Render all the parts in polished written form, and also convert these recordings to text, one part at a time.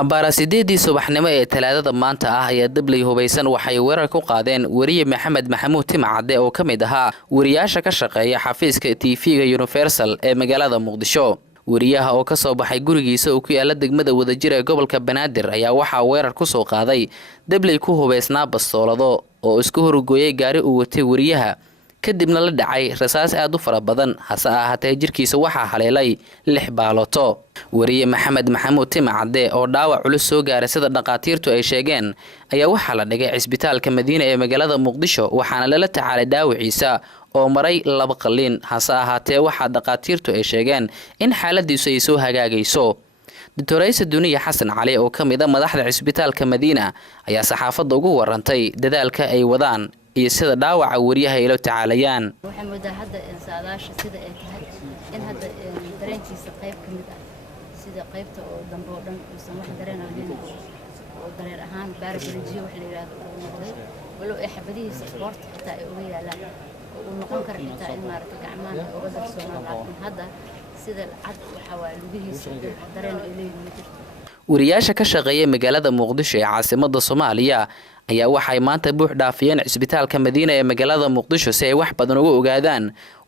Abbaara 8 subaxnimo ee Talaadada maanta ah ayaa dablay hubeysan waxay weerar ku qaadeen wariye Maxamed Maxamuud Timcade oo kamid ahaa wariyaasha ka shaqeeya xafiiska TV-ga Universal ee magaalada Muqdisho. Wariyaha oo ka soo baxay gurigiisa oo ku yaala degmada Wadajir ee gobolka Banaadir ayaa waxa weerar ku soo qaaday dablay ku hubeysnaa bastoolado oo isku horgooyay gaari uu watay wariyaha kadibna la dhacay rasaas aad u fara badan hase ahaatee jirkiisa waxa haleelay 6 baaloto. Wariye Maxamed Maxamuud Timcade oo dhaawac culus soo gaaray sida dhaqaatiirtu ay sheegeen ayaa waxa la dhigay cisbitaalka Madiina ee magaalada Muqdisho waxaana lala tacaalay dhaawiciisa oo maray 2 qalliin hase ahaatee waxa dhaqaatiirtu ay sheegeen in xaaladiisu ay soo hagaagayso. Dr. Duniya Xasan Cali oo kamid ah madaxda cisbitaalka Madiina ayaa saxaafadda ugu warantay dadaalka ay wadaan iyo sida dhaawaca wariyaha ay la tacaalayaan. waxaan moodaa hadda saadaasha sida ay tahay in hadda dareenkiisa qayb ka mid ah sida qaybta oo dambe oo dhan uusan wax dareen ahayn oo dareer ahaan baarabarijiyo wax la yiraahdo oo noqday walow ay xabadihiisa sport xitaa ay uga yaalaan oo noqon kara xitaa in maaragtay gacmaha uga darsoonaan laakiin hadda sida cad waxa waa lugihiisa dareen ay leeyihiin. wariyaasha ka shaqeeya magaalada Muqdisho ee caasimadda Soomaaliya ayaa waxay maanta buux dhaafiyeen cisbitaalka Madiina ee magaalada Muqdisho si ay wax badan uga ogaadaan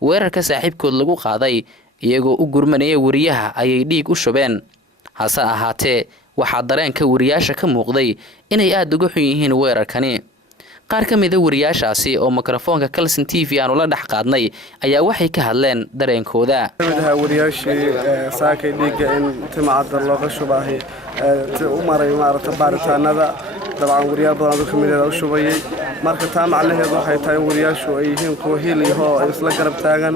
weerarka saaxiibkood lagu qaaday iyagoo u gurmanaya wariyaha ayay dhiig u shubeen hase ahaatee waxa dareenka wariyaasha ka muuqday inay aad uga xun yihiin weerarkani. qaar ka mid ah wariyaashaasi oo mikrofoonka Kalson TV aanu la dhex qaadnay ayaa waxay ka hadleen dareenkooda. wariyaashii saakay dhiigga in Timcade looga shubahay u maray maaragtay baaritaanada dabcan wariyaal badan oo kamid ah u shubayay marka taa macnaheedu waxay tahay wariyaashu ay yihiin kuwa hiiliyo ay isla garab taagan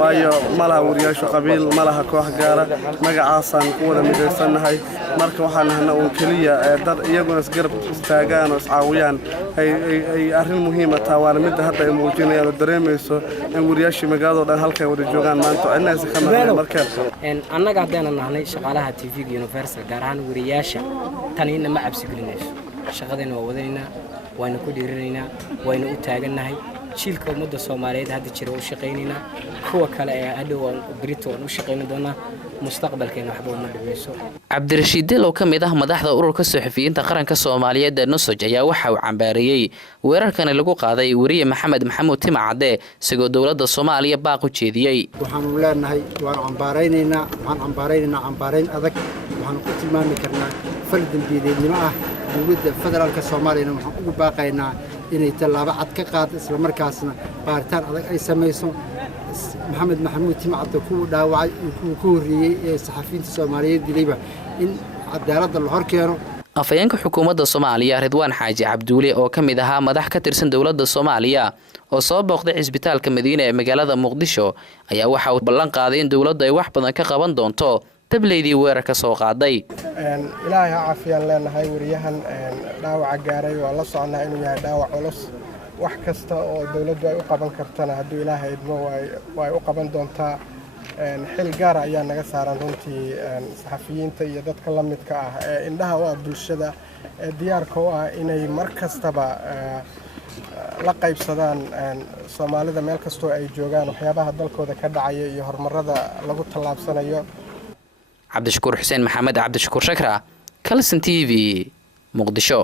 waayo malaha wariyaashu qabiil malaha koox gaara magacaasan ku wada mideysanahay marka waxaan nahnaa oo kaliya dad iyaguna isgarab taagan oo iscaawiyaan ay arrin muhiim ah taawaan mid hadda ay muujinayaan oo dareemayso in wariyaashii magaalada dhan halka wada joogaan maanta inaysan ka maqnaan marka annaga hadaan nahnay shaqaalaha TV-ga Universal gaar ahaan wariyaasha tanina ma cabsi gelinayso shaqadeena waa wadaynaa waana ku dhiiranaynaa waana u taaganahay jiilka ummadda Soomaaliyeed hadda jira u shaqeynayna kuwa kale ee hadhow Brito u shaqeyn doona mustaqbalkeena waxba uma dhimayso. Cabdirashiid Del oo kamid ah madaxda ururka suxufiyiinta qaranka Soomaaliyeed ee Nusaj ayaa waxa uu cambaariyay weerarkan lagu qaaday wariye Maxamed Maxamuud Timcade isagoo dawladda Soomaaliya baaq u jeediyay. waxaan u leenahay waan cambaaraynaa cambaarayn adag waxaan ku tilmaami karnaa fal dambiyeednimo ah dawladda federaalka Soomaaliya waxaan ugu baaqaynaa inay tallaabo cad ka qaado isla markaasna baaritaan adag ay samayso Maxamed Maxamuud Timcade ku dhaawacay ku horreeyay ee saxafiyiinta Soomaaliyeed dilayba in cadaaladda la hor keeno. afayeenka xukuumadda Soomaaliya Ridwaan Xaaji Cabduule oo kamid ahaa madax ka tirsan dawladda Soomaaliya oo soo booqday cisbitaalka Madiina ee magaalada Muqdisho ayaa waxa uu ballan qaaday in dawladdu ay wax badan ka qaban doonto tableydii weerarka soo qaaday. ilaahay ha caafiyaan leenahay wariyahan dhaawac gaaray waa la soconaa inuu yahay dhaawac culus wax kasta oo dawladdu ay u qaban kartana hadduu ilaahay idmo way u qaban doontaa xil gaar ah ayaa naga saaran runtii saxafiyiinta iyo dadka la midka ah ee indhaha u ah bulshada ee diyaarka u ah inay mar kastaba la qaybsadaan Soomaalida meel kastoo ay joogaan waxyaabaha dalkooda ka dhacaya iyo horumarada lagu tallaabsanayo. Cabdishakuur Xuseen Maxamed Cabdishakuur Shakra Kalson TV Muqdisho.